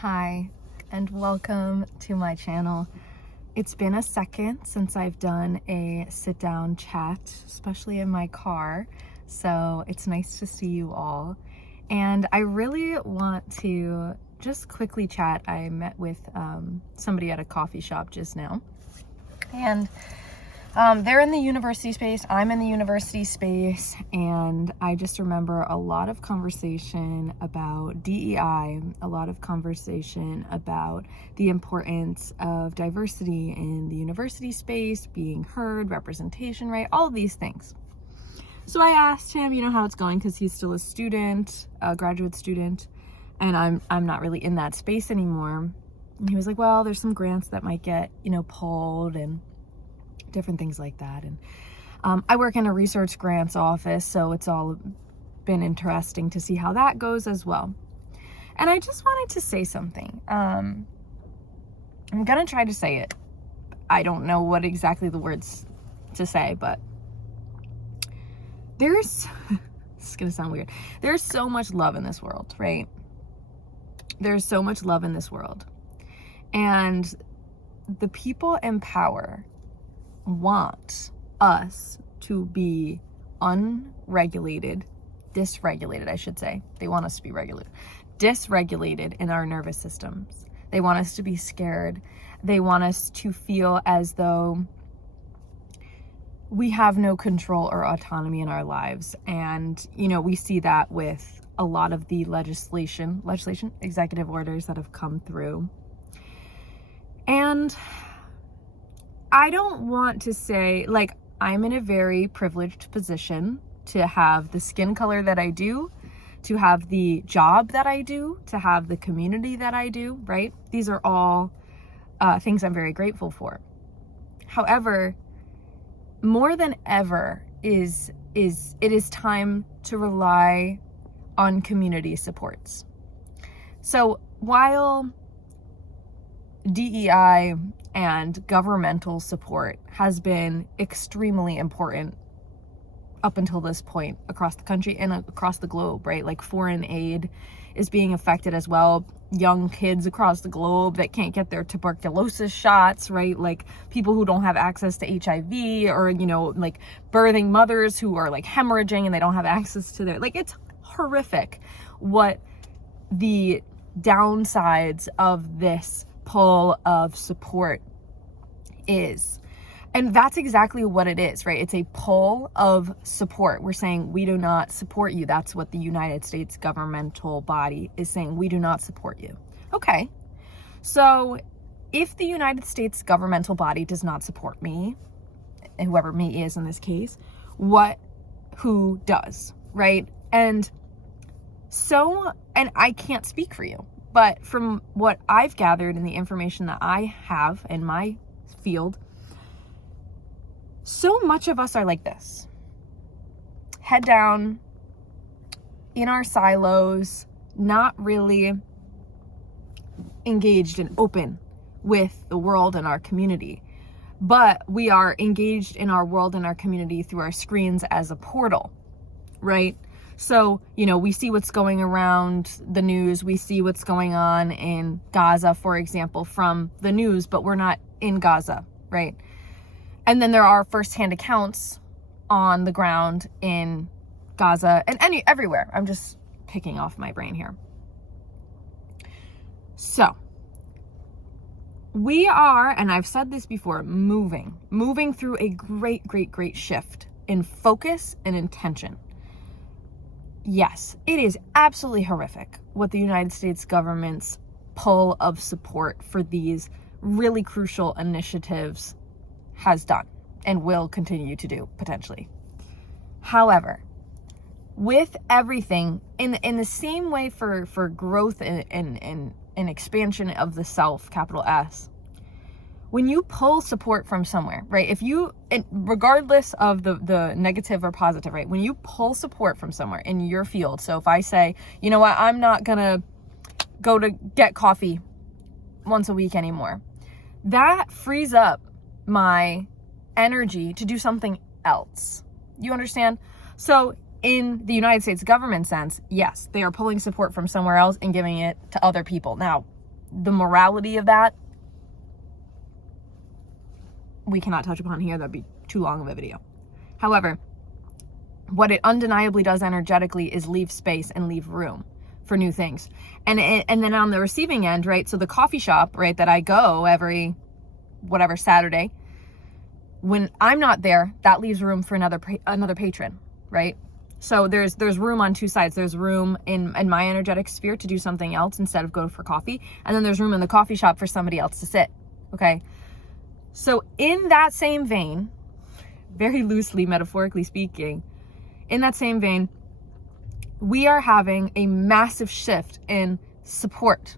Hi, and welcome to my channel. It's been a second since I've done a sit-down chat, especially in my car, so it's nice to see you all. And I really want to just quickly chat. I met with somebody at a coffee shop just now, and they're in the university space, I'm in the university space, and I just remember a lot of conversation about DEI, a lot of conversation about the importance of diversity in the university space, being heard, representation, right? All of these things. So I asked him, how it's going, because he's still a student, a graduate student, and I'm not really in that space anymore. And he was like, well, there's some grants that might get, pulled and different things like that. And I work in a research grants office, so it's all been interesting to see how that goes as well. And I just wanted to say something. I'm gonna try to say it. I don't know what exactly the words to say, but this is gonna sound weird. There's so much love in this world, right? There's so much love in this world. And the people in power want us to be unregulated, dysregulated, I should say. They want us to be regulated, dysregulated in our nervous systems. They want us to be scared. They want us to feel as though we have no control or autonomy in our lives. And, we see that with a lot of the legislation, executive orders that have come through. And I don't want to say, I'm in a very privileged position to have the skin color that I do, to have the job that I do, to have the community that I do, right? These are all things I'm very grateful for. However, more than ever it is time to rely on community supports. So while DEI and governmental support has been extremely important up until this point across the country and across the globe, right? Like foreign aid is being affected as well. Young kids across the globe that can't get their tuberculosis shots, right? Like people who don't have access to HIV, or, birthing mothers who are hemorrhaging and they don't have access to their, it's horrific what the downsides of this pull of support is. And that's exactly what it is, right? It's a pull of support. We're saying we do not support you. That's what the United States governmental body is saying. We do not support you. Okay. So if the United States governmental body does not support me, whoever me is in this case, who does, right? And I can't speak for you, but from what I've gathered and the information that I have in my field, so much of us are like this. Head down, in our silos, not really engaged and open with the world and our community. But we are engaged in our world and our community through our screens as a portal, right? So, we see what's going around the news. We see what's going on in Gaza, for example, from the news, but we're not in Gaza, right? And then there are firsthand accounts on the ground in Gaza and everywhere. I'm just picking off my brain here. So we are, and I've said this before, moving through a great, great, great shift in focus and intention. Yes, it is absolutely horrific what the United States government's pull of support for these really crucial initiatives has done and will continue to do, potentially. However, with everything, in the same way for growth and expansion of the self, capital S, when you pull support from somewhere, right? Regardless of the negative or positive, right? When you pull support from somewhere in your field, so if I say, you know what, I'm not gonna go to get coffee once a week anymore, that frees up my energy to do something else. You understand? So in the United States government sense, yes, they are pulling support from somewhere else and giving it to other people. Now, the morality of that, we cannot touch upon here. That'd be too long of a video. However, what it undeniably does energetically is leave space and leave room for new things. And then on the receiving end, right, so the coffee shop, right, that I go every whatever Saturday, when I'm not there, that leaves room for another patron, right? So there's room on two sides. There's room in my energetic sphere to do something else instead of go for coffee. And then there's room in the coffee shop for somebody else to sit, okay? So in that same vein, very loosely, metaphorically speaking, in that same vein, we are having a massive shift in support.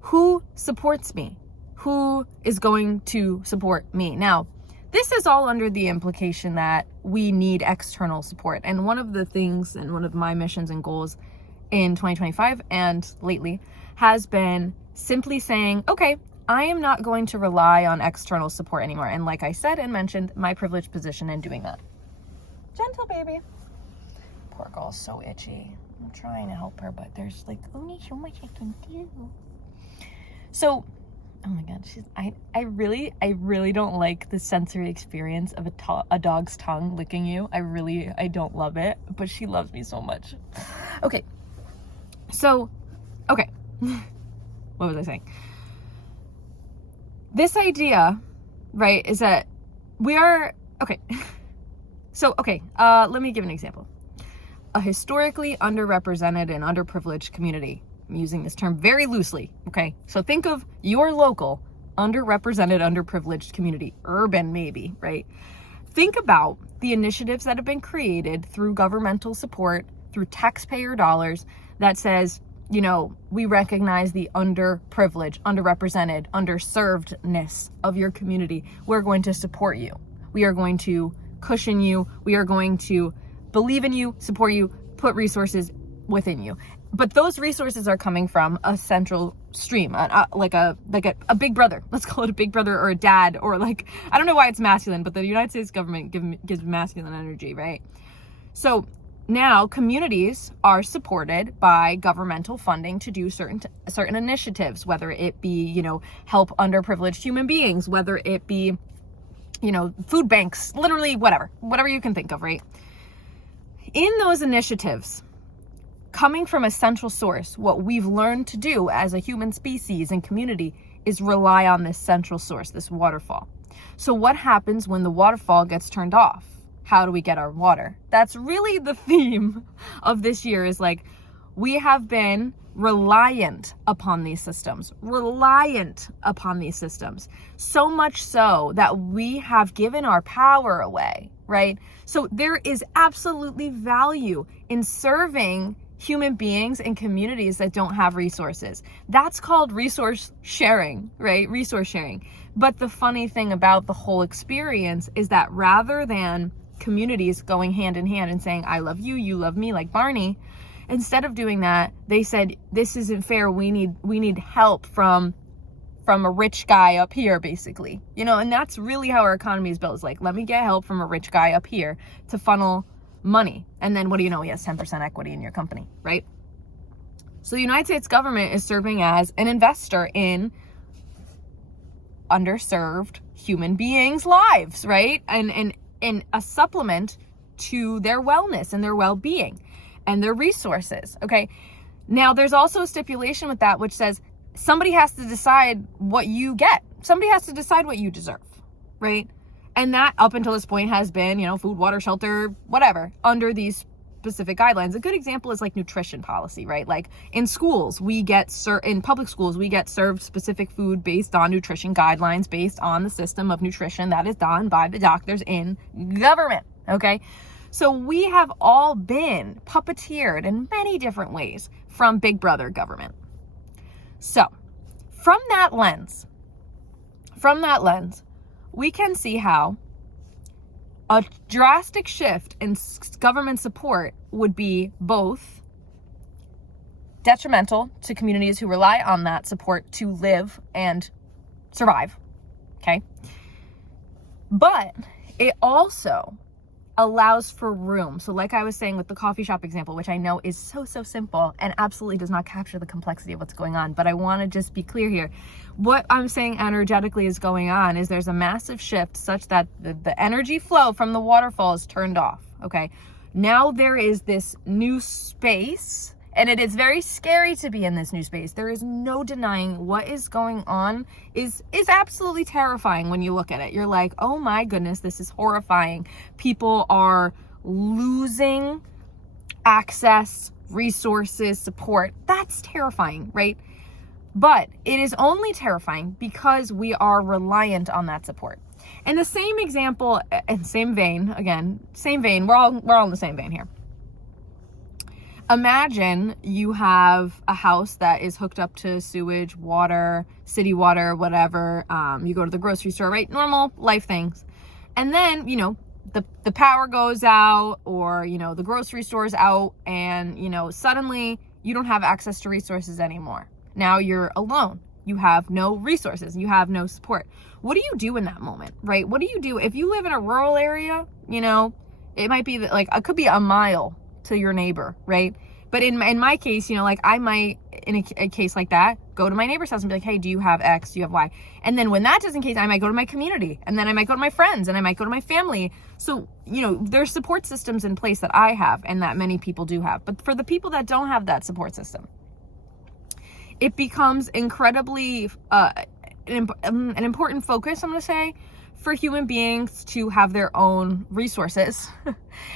Who supports me? Who is going to support me? Now, this is all under the implication that we need external support. And one of the things and one of my missions and goals in 2025 and lately has been simply saying, okay, I am not going to rely on external support anymore. And like I said and mentioned, my privileged position in doing that. Gentle baby. Poor girl's so itchy. I'm trying to help her, but there's like only so much I can do. So, oh my God, I really don't like the sensory experience of a dog's tongue licking you. I don't love it, but she loves me so much. Okay. So, okay. What was I saying? This idea, right, is that we are, okay. So, okay, let me give an example. A historically underrepresented and underprivileged community. I'm using this term very loosely, okay? So think of your local underrepresented, underprivileged community, urban maybe, right? Think about the initiatives that have been created through governmental support, through taxpayer dollars that says, you know, we recognize the underprivileged, underrepresented, underservedness of your community. We're going to support you. We are going to cushion you. We are going to believe in you, support you, put resources within you. But those resources are coming from a central stream, like a big brother. Let's call it a big brother or a dad, or like, I don't know why it's masculine, but the United States government gives masculine energy, right? So now communities are supported by governmental funding to do certain initiatives, whether it be, you know, help underprivileged human beings, whether it be, you know, food banks, literally whatever you can think of, right? In those initiatives, coming from a central source, what we've learned to do as a human species and community is rely on this central source, this waterfall. So what happens when the waterfall gets turned off? How do we get our water? That's really the theme of this year, is like, we have been reliant upon these systems, so much so that we have given our power away, right? So there is absolutely value in serving human beings and communities that don't have resources. That's called resource sharing, right? Resource sharing. But the funny thing about the whole experience is that rather than communities going hand in hand and saying, I love you, you love me, like Barney, instead of doing that, they said, this isn't fair. We need help from a rich guy up here, basically. You know, and that's really how our economy is built. It's like, let me get help from a rich guy up here to funnel money. And then what do you know? He has 10% equity in your company, right? So the United States government is serving as an investor in underserved human beings' lives, right? And a supplement to their wellness and their well-being and their resources, okay? Now, there's also a stipulation with that which says somebody has to decide what you get. Somebody has to decide what you deserve, right? And that, up until this point, has been, you know, food, water, shelter, whatever, under these specific guidelines. A good example is like nutrition policy, right? Like in schools, in public schools, we get served specific food based on nutrition guidelines, based on the system of nutrition that is done by the doctors in government, okay? So we have all been puppeteered in many different ways from Big Brother government. So from that lens, we can see how a drastic shift in government support would be both detrimental to communities who rely on that support to live and survive, okay? But it also allows for room. So like I was saying with the coffee shop example, which I know is so simple and absolutely does not capture the complexity of what's going on, but I want to just be clear here. What I'm saying energetically is going on is there's a massive shift such that the energy flow from the waterfall is turned off. Okay, now there is this new space, and it is very scary to be in this new space. There is no denying what is going on is absolutely terrifying when you look at it. You're like, oh my goodness, this is horrifying. People are losing access, resources, support. That's terrifying, right? But it is only terrifying because we are reliant on that support. And the same example, and same vein, again, same vein, we're all in the same vein here. Imagine you have a house that is hooked up to sewage, water, city water, whatever. You go to the grocery store, right? Normal life things. And then, you know, the power goes out, or, you know, the grocery store's out, and, you know, suddenly you don't have access to resources anymore. Now you're alone. You have no resources. You have no support. What do you do in that moment, right? What do you do if you live in a rural area? You know, it might be like, it could be a mile to your neighbor, right? But in my case, you know, like I might, in a case like that, go to my neighbor's house and be like, hey, do you have X? Do you have Y? And then when that doesn't case, I might go to my community, and then I might go to my friends, and I might go to my family. So, you know, there's support systems in place that I have and that many people do have. But for the people that don't have that support system, it becomes incredibly an important focus, I'm going to say, for human beings to have their own resources.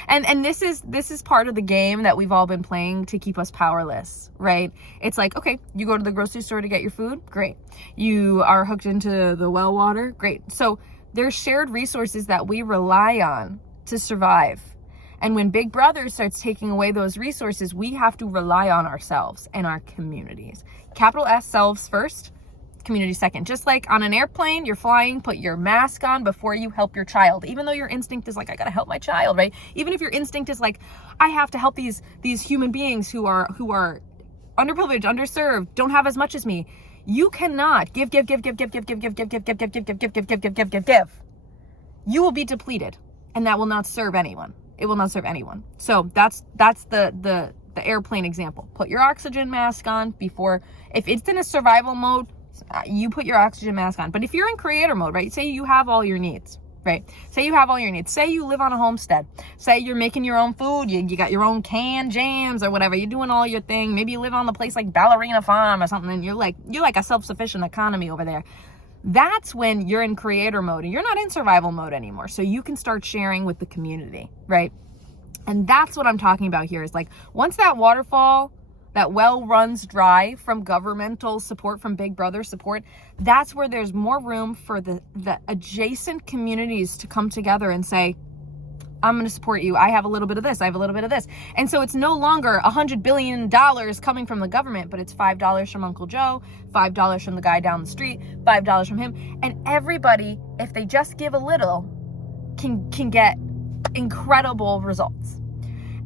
and this is part of the game that we've all been playing to keep us powerless, right? It's like, okay, you go to the grocery store to get your food, great. You are hooked into the well water, great. So there's shared resources that we rely on to survive. And when Big Brother starts taking away those resources, we have to rely on ourselves and our communities. Capital S, selves first, community second. Just like on an airplane, you're flying, put your mask on before you help your child. Even though your instinct is like, I gotta help my child, right? Even if your instinct is like, I have to help these human beings who are underprivileged, underserved, don't have as much as me. You cannot give. You will be depleted, and that will not serve anyone. It will not serve anyone. So that's the airplane example. Put your oxygen mask on before, if it's in a survival mode, you put your oxygen mask on. But if you're in creator mode, right? Say you have all your needs, right? Say you have all your needs. Say you live on a homestead. Say you're making your own food. You got your own canned jams or whatever. You're doing all your thing. Maybe you live on the place like Ballerina Farm or something, and you're like a self-sufficient economy over there. That's when you're in creator mode and you're not in survival mode anymore. So you can start sharing with the community, right? And that's what I'm talking about here, is like, once that waterfall, that well runs dry from governmental support, from Big Brother support, that's where there's more room for the adjacent communities to come together and say, I'm going to support you. I have a little bit of this. I have a little bit of this. And so it's no longer $100 billion coming from the government, but it's $5 from Uncle Joe, $5 from the guy down the street, $5 from him. And everybody, if they just give a little, can get incredible results.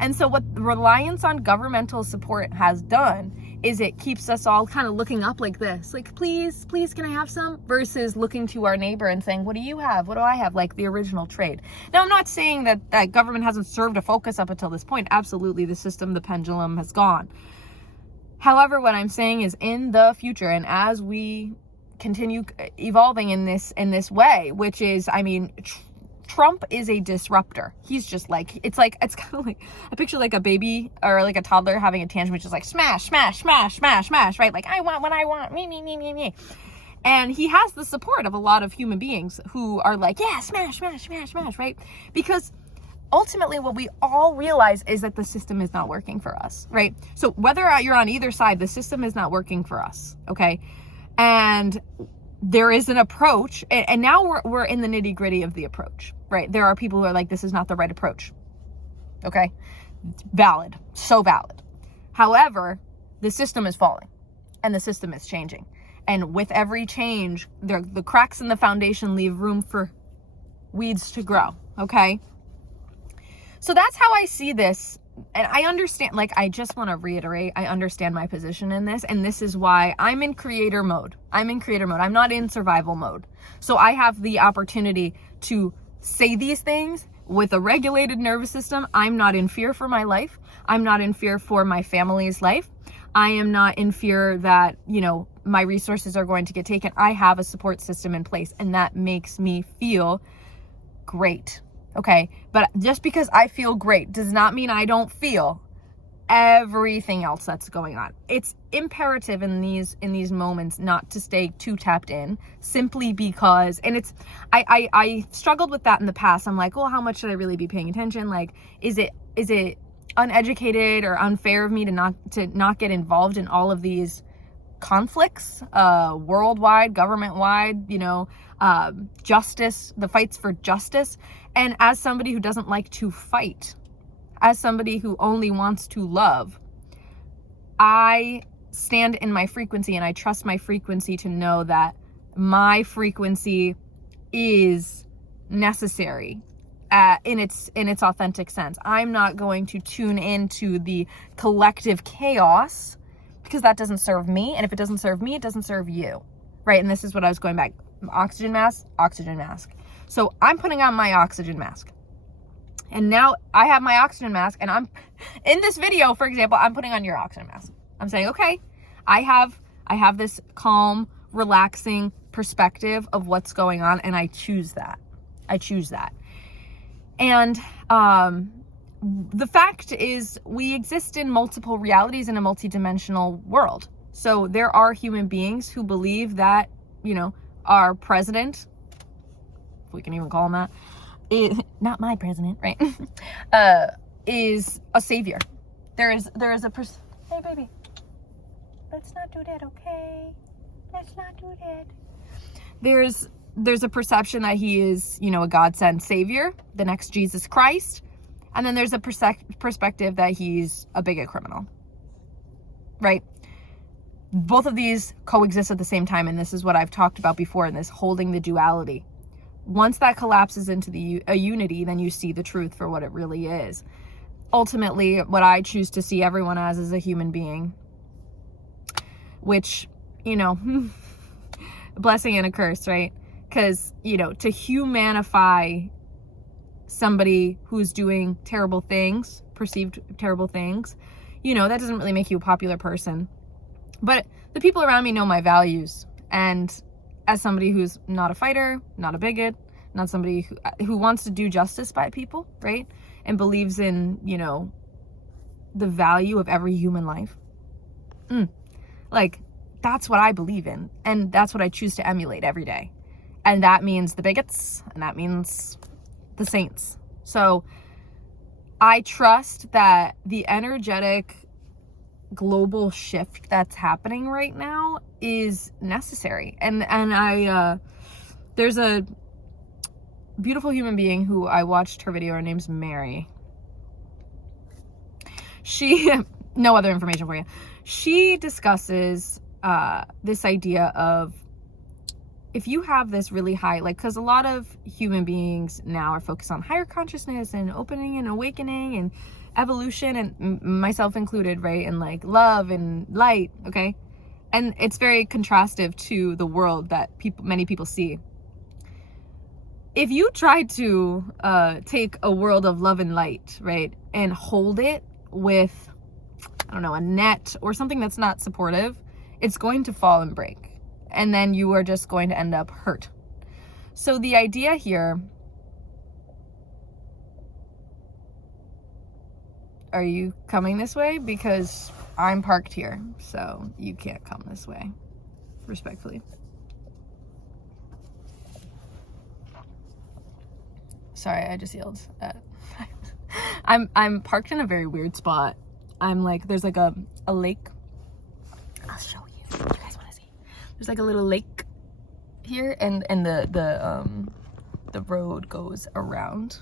And so what reliance on governmental support has done is it keeps us all kind of looking up like this, like, please, can I have some? Versus looking to our neighbor and saying, what do you have? What do I have? Like the original trade. Now, I'm not saying that government hasn't served a focus up until this point. Absolutely, the system, the pendulum has gone. However, what I'm saying is, in the future, and as we continue evolving in this way, which is, I mean, Trump is a disruptor. He's just like, it's kind of like, I picture like a baby or like a toddler having a tantrum, which is like smash, smash, smash, smash, smash, right? Like, I want what I want, me. And he has the support of a lot of human beings who are like, yeah, smash, smash, smash, smash, right? Because ultimately what we all realize is that the system is not working for us, right? So whether you're on either side, the system is not working for us, okay? And there is an approach, and now we're in the nitty gritty of the approach, right? There are people who are like, this is not the right approach. Okay. Valid. So valid. However, the system is falling and the system is changing. And with every change, the cracks in the foundation leave room for weeds to grow. Okay. So that's how I see this. And I understand, like, I just want to reiterate, I understand my position in this. And this is why I'm in creator mode. I'm not in survival mode. So I have the opportunity to say these things with a regulated nervous system, I'm not in fear for my life. I'm not in fear for my family's life. I am not in fear that, you know, my resources are going to get taken. I have a support system in place, and that makes me feel great. Okay. But just because I feel great does not mean I don't feel everything else that's going on. It's imperative in these moments not to stay too tapped in, simply because, and it's, I struggled with that in the past. I'm like, well, how much should I really be paying attention? Like, is it uneducated or unfair of me to not get involved in all of these conflicts, worldwide, government-wide, you know, justice, the fights for justice? And as somebody who doesn't like to fight, as somebody who only wants to love, I stand in my frequency, and I trust my frequency to know that my frequency is necessary in its authentic sense. I'm not going to tune into the collective chaos, because that doesn't serve me. And if it doesn't serve me, it doesn't serve you. Right? And this is what I was going back. Oxygen mask, oxygen mask. So I'm putting on my oxygen mask. And now I have my oxygen mask, and I'm in this video, for example, I'm putting on your oxygen mask. I'm saying, okay, I have this calm, relaxing perspective of what's going on, and I choose that. And the fact is, we exist in multiple realities in a multidimensional world. So there are human beings who believe that, you know, our president, if we can even call him that, not my president, right? Is a savior. There is a hey baby, let's not do that, okay? Let's not do that. There's a perception that he is, you know, a God-sent savior, the next Jesus Christ. And then there's a perspective that he's a bigot criminal, right? Both of these coexist at the same time. And this is what I've talked about before in this holding the duality. Once that collapses into a unity, then you see the truth for what it really is. Ultimately, what I choose to see everyone as is a human being, which, you know, a blessing and a curse, right? Because, you know, to humanify somebody who's doing terrible things, perceived terrible things, you know, that doesn't really make you a popular person. But the people around me know my values, and as somebody who's not a fighter, not a bigot, not somebody who wants to do justice by people, right? And believes in, you know, the value of every human life. Like, that's what I believe in. And that's what I choose to emulate every day. And that means the bigots, and that means the saints. So I trust that the energetic global shift that's happening right now is necessary. And I there's a beautiful human being who I watched her video. Her name's Mary. She no other information for you. She discusses this idea of, if you have this really high, like, because a lot of human beings now are focused on higher consciousness and opening and awakening and evolution, and myself included, right? And like love and light, okay? And it's very contrastive to the world that many people see. If you try to take a world of love and light, right, and hold it with, I don't know, a net or something that's not supportive, it's going to fall and break. And then you are just going to end up hurt. So the idea here, are you coming this way? Because I'm parked here, so you can't come this way, respectfully. Sorry, I just yelled at I'm parked in a very weird spot. I'm like, there's like a lake. I'll show you. You guys want to see? There's like a little lake here, and the road goes around,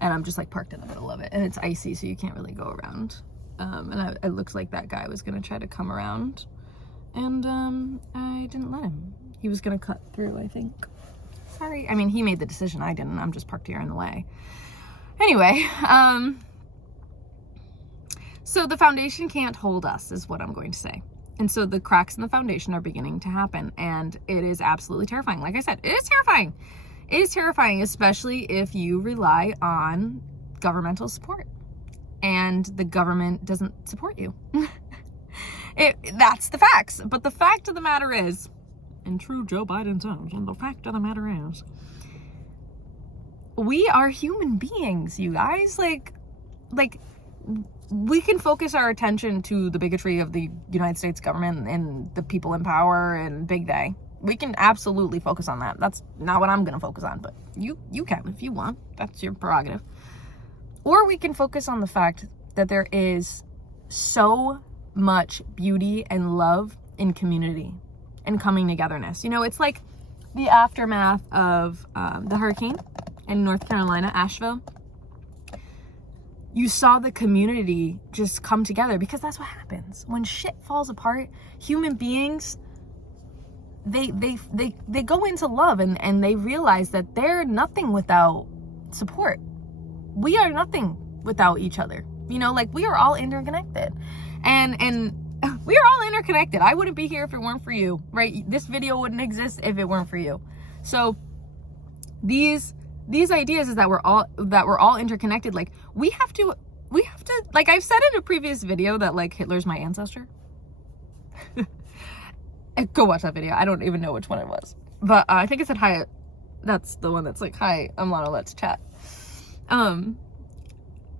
and I'm just like parked in the middle of it, and it's icy, so you can't really go around. And it looks like that guy was gonna try to come around, and I didn't let him. He was gonna cut through, I think. Sorry. I mean, he made the decision, I didn't. I'm just parked here in the way. Anyway, so the foundation can't hold us, is what I'm going to say. And so the cracks in the foundation are beginning to happen, and it is absolutely terrifying. Like I said, it is terrifying. It is terrifying, especially if you rely on governmental support and the government doesn't support you. That's the facts. But the fact of the matter is, in true Joe Biden terms, and the fact of the matter is, we are human beings, you guys. Like we can focus our attention to the bigotry of the United States government and the people in power and big day. We can absolutely focus on that. That's not what I'm going to focus on, but you can if you want. That's your prerogative. Or we can focus on the fact that there is so much beauty and love in community and coming togetherness. You know, it's like the aftermath of the hurricane in North Carolina, Asheville. You saw the community just come together, because that's what happens when shit falls apart. Human beings, they go into love and they realize that they're nothing without support. We are nothing without each other. You know, like, we are all interconnected, and we are all interconnected. I wouldn't be here if it weren't for you, right? This video wouldn't exist if it weren't for you. So these ideas is that we're all interconnected. Like, we have to, like, I've said in a previous video that, like, Hitler's my ancestor. Go watch that video. I don't even know which one it was, but I think it said hi. That's the one that's like, hi, I'm Lana, let's chat.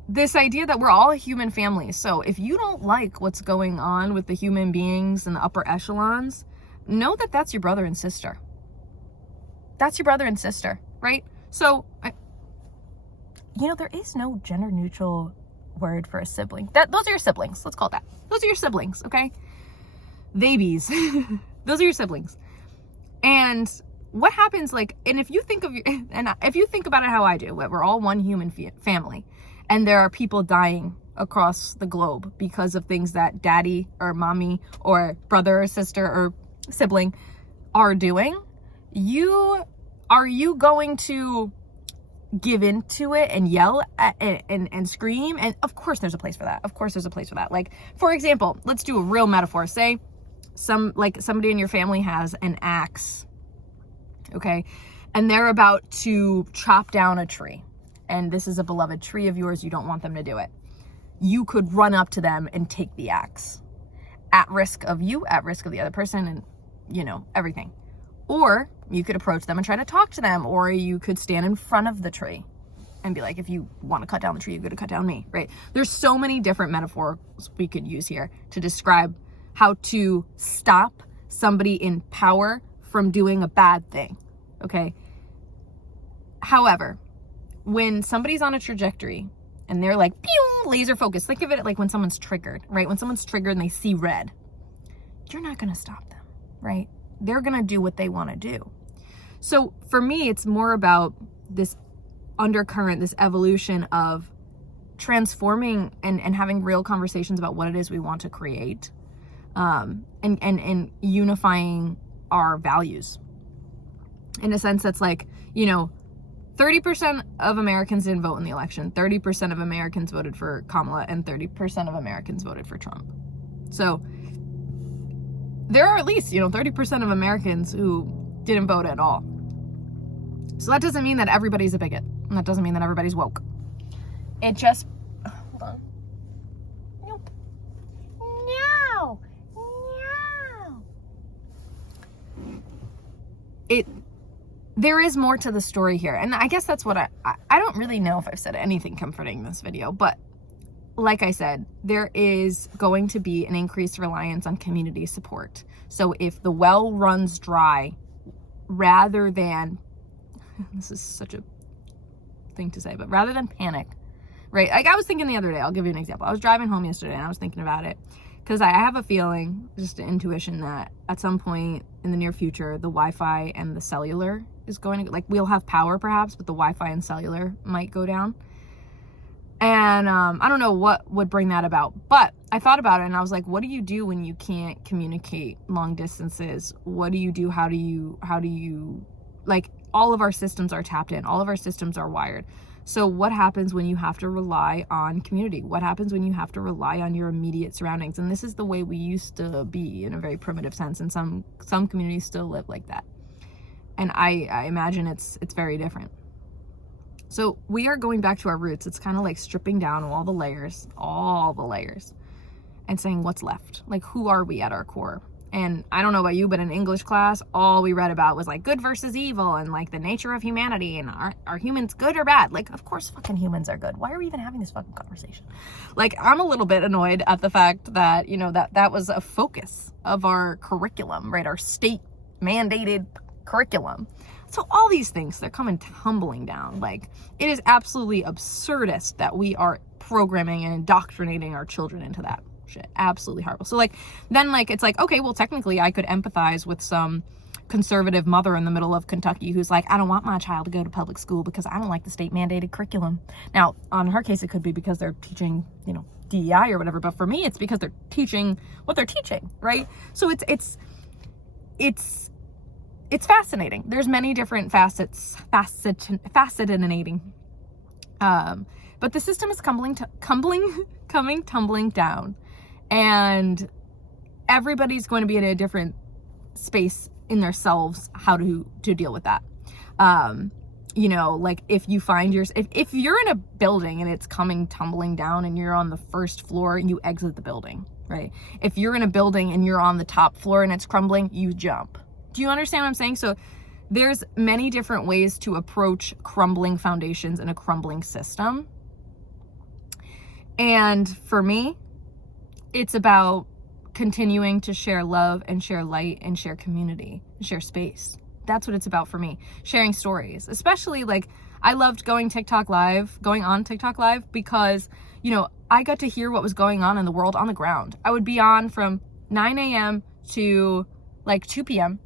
This idea that we're all a human family. So if you don't like what's going on with the human beings and the upper echelons, know that that's your brother and sister. That's your brother and sister, right? So, you know, there is no gender neutral word for a sibling. Those are your siblings. Let's call it that. Those are your siblings, okay? Babies. Those are your siblings. And what happens, like, and if you think about it how I do, we're all one human family, and there are people dying across the globe because of things that daddy or mommy or brother or sister or sibling are doing, are you going to give into it and yell and scream? And of course there's a place for that. Of course there's a place for that. Like, for example, let's do a real metaphor. Say somebody in your family has an axe, okay? And they're about to chop down a tree. And this is a beloved tree of yours. You don't want them to do it. You could run up to them and take the axe, at risk of you, at risk of the other person, and, you know, everything. Or you could approach them and try to talk to them, or you could stand in front of the tree and be like, if you want to cut down the tree, you got to cut down me, right? There's so many different metaphors we could use here to describe how to stop somebody in power from doing a bad thing, okay? However, when somebody's on a trajectory and they're like, pew, laser focus, think of it like when someone's triggered, right? When someone's triggered and they see red, you're not going to stop them, right? They're going to do what they want to do. So for me, it's more about this undercurrent, this evolution of transforming and having real conversations about what it is we want to create, and unifying our values. In a sense that's like, you know, 30% of Americans didn't vote in the election. 30% of Americans voted for Kamala, and 30% of Americans voted for Trump. So there are at least, you know, 30% of Americans who didn't vote at all. So that doesn't mean that everybody's a bigot. And that doesn't mean that everybody's woke. It just, hold on. Nope. No. There is more to the story here. And I guess that's what I don't really know if I've said anything comforting in this video, but like I said, there is going to be an increased reliance on community support. So if the well runs dry, rather than, this is such a thing to say, but rather than panic, right? Like I was thinking the other day, I'll give you an example. I was driving home yesterday and I was thinking about it because I have a feeling, just an intuition, that at some point in the near future, the Wi-Fi and the cellular is going to, like, we'll have power perhaps, but the Wi-Fi and cellular might go down. And I don't know what would bring that about, but I thought about it and I was like, what do you do when you can't communicate long distances? What do you do? How do you, like, all of our systems are tapped in, all of our systems are wired. So what happens when you have to rely on community? What happens when you have to rely on your immediate surroundings? And this is the way we used to be in a very primitive sense, and some communities still live like that. And I imagine it's very different. So we are going back to our roots. It's kind of like stripping down all the layers, and saying what's left. Like, who are we at our core? And I don't know about you, but in English class, all we read about was like good versus evil and like the nature of humanity, and are humans good or bad? Like, of course fucking humans are good. Why are we even having this fucking conversation? Like, I'm a little bit annoyed at the fact that, you know, that was a focus of our curriculum, right? Our state mandated curriculum. So all these things, they're coming tumbling down. Like, it is absolutely absurdist that we are programming and indoctrinating our children into that shit. Absolutely horrible. So like, then like, it's like, okay, well, technically I could empathize with some conservative mother in the middle of Kentucky who's like, I don't want my child to go to public school because I don't like the state mandated curriculum. Now, on her case, it could be because they're teaching, you know, DEI or whatever, but for me, it's because they're teaching what they're teaching, right? So it's fascinating. There's many different fascinating. But the system is coming tumbling down, and everybody's going to be in a different space in themselves how to deal with that. You know, like if you find if you're in a building and it's coming tumbling down and you're on the first floor, you exit the building, right? If you're in a building and you're on the top floor and it's crumbling, you jump. Do you understand what I'm saying? So there's many different ways to approach crumbling foundations in a crumbling system. And for me, it's about continuing to share love and share light and share community and share space. That's what it's about for me. Sharing stories, especially like I loved going on TikTok Live because, you know, I got to hear what was going on in the world on the ground. I would be on from 9 a.m. to like 2 p.m.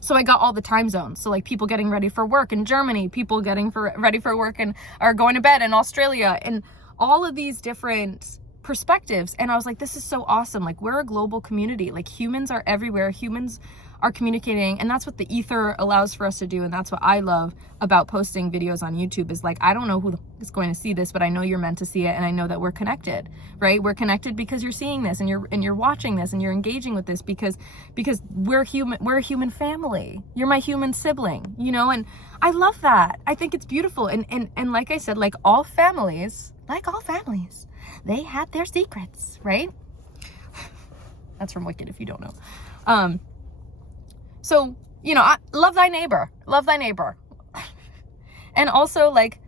So I got all the time zones. So like people getting ready for work in Germany, people getting ready for work and are going to bed in Australia, and all of these different perspectives. And I was like, this is so awesome. Like, we're a global community. Like, humans are everywhere. Humans are communicating, and that's what the ether allows for us to do. And that's what I love about posting videos on YouTube is like, I don't know who is going to see this, but I know you're meant to see it, and I know that we're connected, right? We're connected because you're seeing this and you're watching this and you're engaging with this because we're human. We're a human family. You're my human sibling, you know. And I love that. I think it's beautiful. And like I said, like all families, they had their secrets, right? That's from Wicked, if you don't know. So, you know, love thy neighbor. And also, like,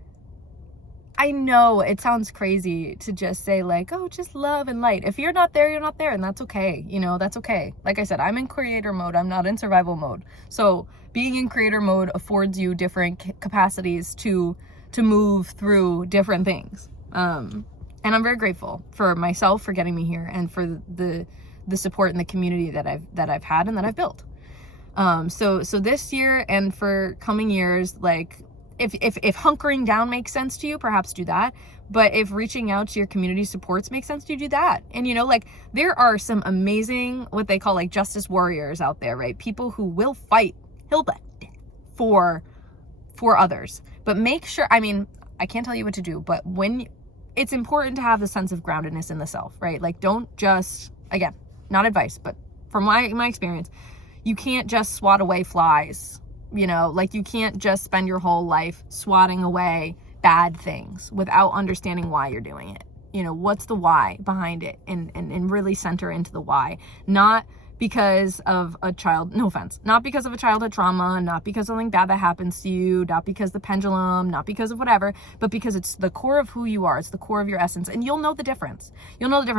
I know it sounds crazy to just say like, oh, just love and light. If you're not there, you're not there, and that's okay. You know, that's okay. Like I said, I'm in creator mode. I'm not in survival mode. So being in creator mode affords you different capacities to move through different things. And I'm very grateful for myself for getting me here, and for the support and the community that I've had and that I've built. So this year and for coming years, like if hunkering down makes sense to you, perhaps do that. But if reaching out to your community supports makes sense to you, do that. And you know, like there are some amazing, what they call like justice warriors out there, right? People who will fight for others. But make sure, I mean, I can't tell you what to do, but it's important to have the sense of groundedness in the self, right? Like, don't just, again, not advice, but from my experience, you can't just swat away flies, you know, like you can't just spend your whole life swatting away bad things without understanding why you're doing it. You know, what's the why behind it, and really center into the why, not because of a child, no offense, not because of a childhood trauma, not because something bad that happens to you, not because the pendulum, not because of whatever, but because it's the core of who you are. It's the core of your essence, and you'll know the difference.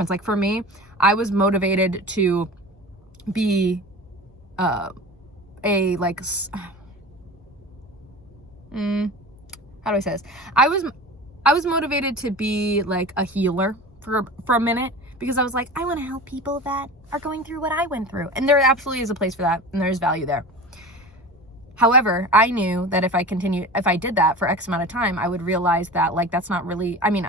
Like for me, I was motivated to be how do I say this? I was motivated to be like a healer for a minute, because I was like, I want to help people that are going through what I went through. And there absolutely is a place for that, and there's value there. However, I knew that if I did that for X amount of time, I would realize that like that's not really, I mean,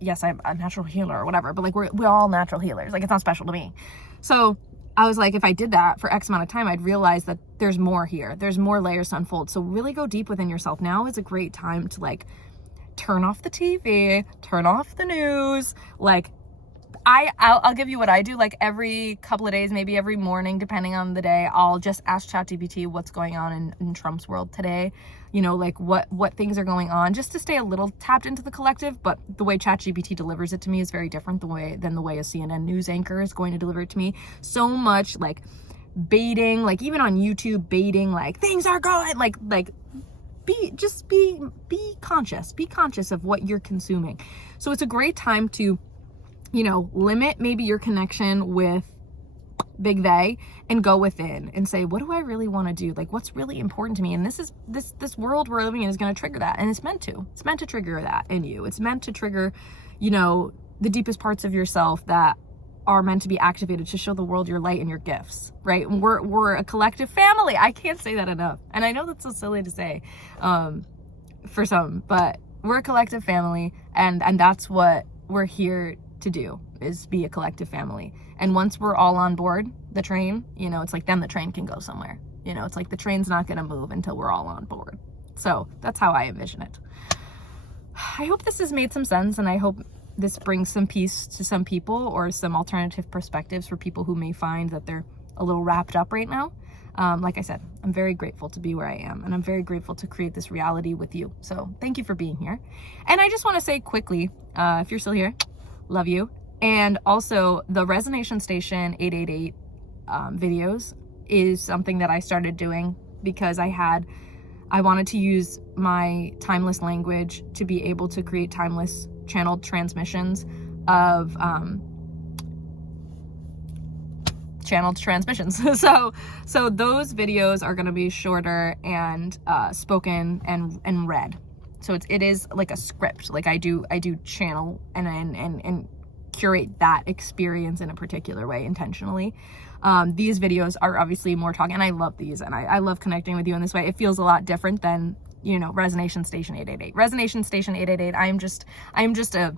yes, I'm a natural healer or whatever, but like we're all natural healers. Like, it's not special to me. So I was like, if I did that for X amount of time, I'd realize that there's more here. There's more layers to unfold. So really go deep within yourself. Now is a great time to like turn off the TV, turn off the news, like I'll give you what I do. Like every couple of days, maybe every morning, depending on the day, I'll just ask ChatGPT what's going on in Trump's world today. You know, like what things are going on, just to stay a little tapped into the collective. But the way ChatGPT delivers it to me is very different than the way a CNN news anchor is going to deliver it to me. So much like baiting, like even on YouTube, baiting, like things are going like be conscious of what you're consuming. So it's a great time to, you know, limit maybe your connection with big they and go within and say, what do I really want to do? Like, what's really important to me? And this world we're living in is going to trigger that. And it's meant to trigger that in you. It's meant to trigger, you know, the deepest parts of yourself that are meant to be activated to show the world your light and your gifts, right? And we're a collective family. I can't say that enough. And I know that's so silly to say for some, but we're a collective family, and that's what we're here to do, is be a collective family. And once we're all on board the train, you know, it's like then the train can go somewhere. You know, it's like the train's not going to move until we're all on board. So that's how I envision it. I hope this has made some sense, and I hope this brings some peace to some people, or some alternative perspectives for people who may find that they're a little wrapped up right now. Like I said, I'm very grateful to be where I am, and I'm very grateful to create this reality with you. So thank you for being here. And I just want to say quickly, if you're still here, love you. And also the Resonation Station 888 videos is something that I started doing because I wanted to use my timeless language to be able to create timeless channeled transmissions of channeled transmissions. So those videos are going to be shorter and spoken and read. So it is like a script. Like I do channel and curate that experience in a particular way intentionally. These videos are obviously more talking, and I love these, and I love connecting with you in this way. It feels a lot different than, you know, Resonation Station 888. Resonation Station 888, I am just a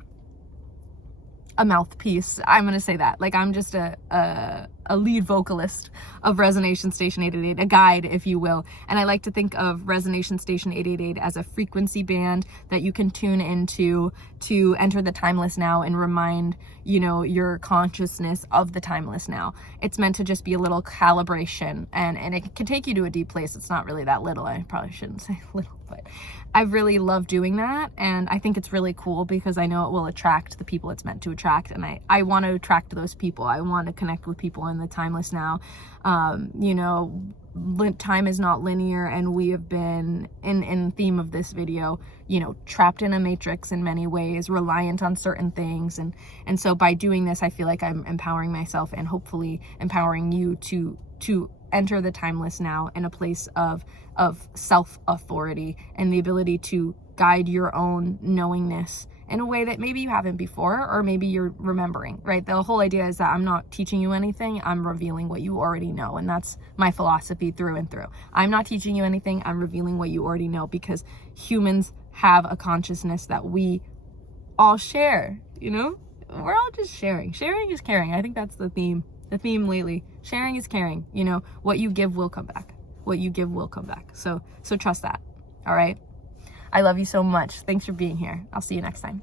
mouthpiece. I'm going to say that. Like, I'm just a lead vocalist of Resonation Station 888, a guide, if you will. And I like to think of Resonation Station 888 as a frequency band that you can tune into to enter the timeless now and remind, you know, your consciousness of the timeless now. It's meant to just be a little calibration, and it can take you to a deep place. It's not really that little. I probably shouldn't say little, but I really love doing that, and I think it's really cool because I know it will attract the people it's meant to attract, and I want to attract those people. I want to connect with people in the timeless now. You know, time is not linear, and we have been in theme of this video, you know, trapped in a matrix in many ways, reliant on certain things, and so by doing this, I feel like I'm empowering myself and hopefully empowering you to enter the timeless now in a place of self-authority and the ability to guide your own knowingness in a way that maybe you haven't before, or maybe you're remembering, right? The whole idea is that I'm not teaching you anything, I'm revealing what you already know, and that's my philosophy through and through. I'm not teaching you anything, I'm revealing what you already know, because humans have a consciousness that we all share, you know? We're all just sharing. Sharing is caring. I think that's the theme lately. Sharing is caring. You know, what you give will come back. What you give will come back. So trust that. All right. I love you so much. Thanks for being here. I'll see you next time.